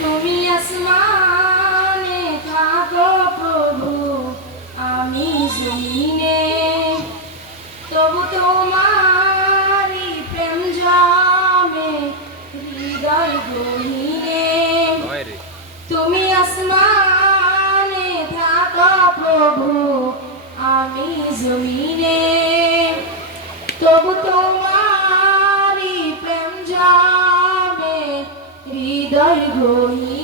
তুমি আসমানে থাকো প্রভু আমি জমিনে। তবু তোমারি প্রেম জমে হৃদয় গহীনে রে। তুমি আসমানে থাকো প্রভু আমি জমিনে। তবু তোমারি হৃদয়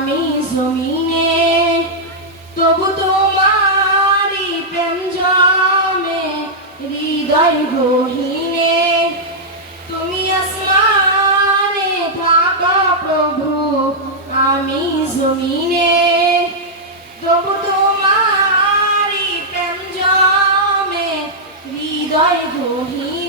আমি জমিনে তবু তোমারি প্রেম জমে, হৃদয় গহীনে। তুমি আসমানে থাকো প্রভু, আমি জমিনে। তবু তোমারি প্রেম জমে, হৃদয় গহীনে।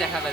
দেখা যায়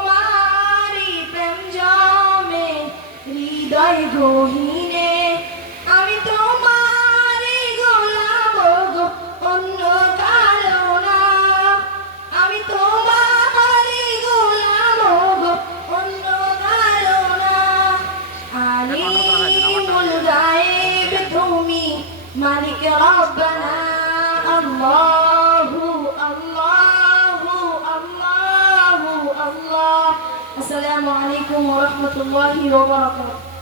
হৃদয় গহীনে। আমি তোমারি গোলাম অন্য কারও না। আমি তোমারি গোলাম গো, অন্য কারও না। আলিমুল গায়েব তুমি মালিক রব্বানা। আল্লাহু আল্লাহু আল্লাহু আল্লাহ। আসসালামু আলাইকুম